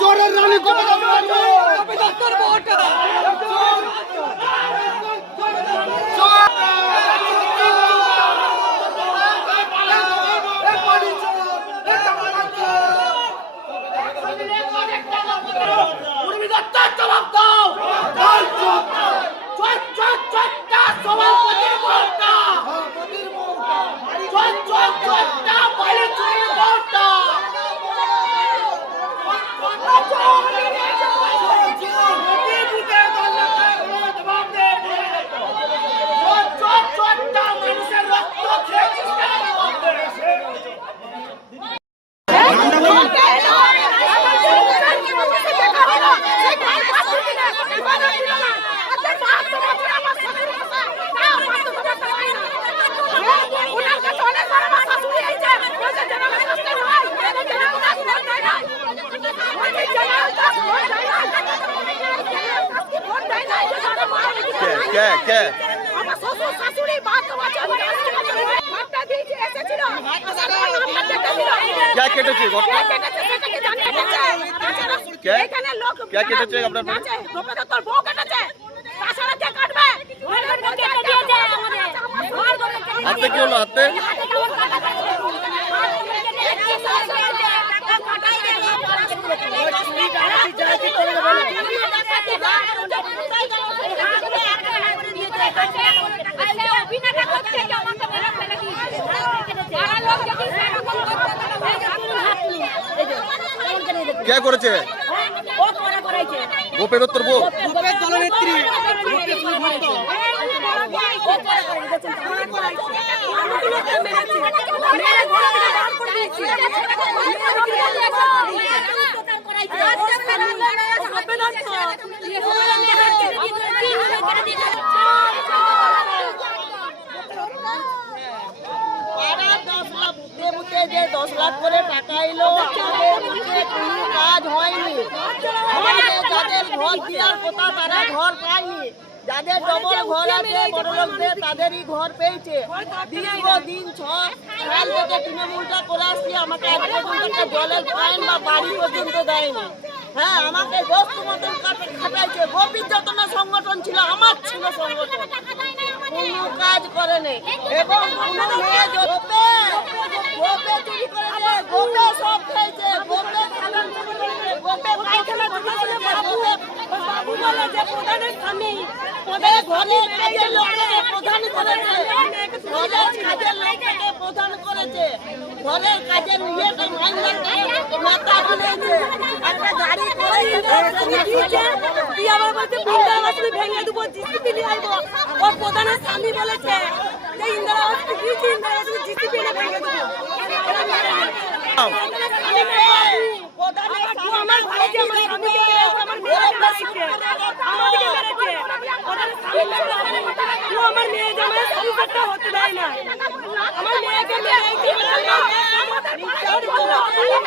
চোরের রানী গোপীদত্তর ভোট জবাব দাও क्या কেটেছে क्या কেটেছে আপনার হাতে কি হলো হাতে क्या করেছে গোপীদত্তর বউ দলনেত্রী যে 10 লাখ করে টাকা এলো কোনো কাজ হয়নি যাদের ঘর দেওয়ার কথা তারা ঘর পায়নি যাদের ডবল ঘর আছে বড় লোকদের তাদেরই ঘর পেয়েছে দীর্ঘদিন 6 সাল থেকে তৃণমূলটা করে আসছি আমাকে আজ পর্যন্ত একটা জলের পাইন বা বাড়ি পর্যন্ত দেয়নি হ্যাঁ আমাকে দোস্ত মতন খাটাইছে গোপীর যত না সংগঠন ছিল আমার ছিল সংগঠন কোনো কাজ করেনি এবং কোনো মেয়ে গোপে চুরি করেছে গোপে সব খেয়েছে গোপে খাবার চুরি করেছে গোপে পায়খানা চুরি করেছে বাবু বলে যে প্রধানের স্বামী ঘরের কাজের লোককে প্রধান করেছে ঘরের কাজের লোককে প্রধান করেছে ঘরের কাজের নিজেকে মাইন্ডার মাথা বানিয়েছে একটা গাড়ি করে দিয়ে আমার বলতে বৃন্দাবাসী ভেঙে দেবো জিসিপি নিয়ে আসবো ও প্রধানের স্বামী বলেছে যে ইন্দিরাবাসী দিয়েছি ইন্দিরাবাসী জিসিপি নিয়ে ভেঙে দেবো আমার ভাইকে আমার স্বামীকে মেরেছে আমার মেয়েকে মেরেছে আমাদেরকে মেরেছে আমার মেয়ে জামাই সংসারটা হতে দেয় না আমার মেয়েকে মেরেছে বিচার করে নাই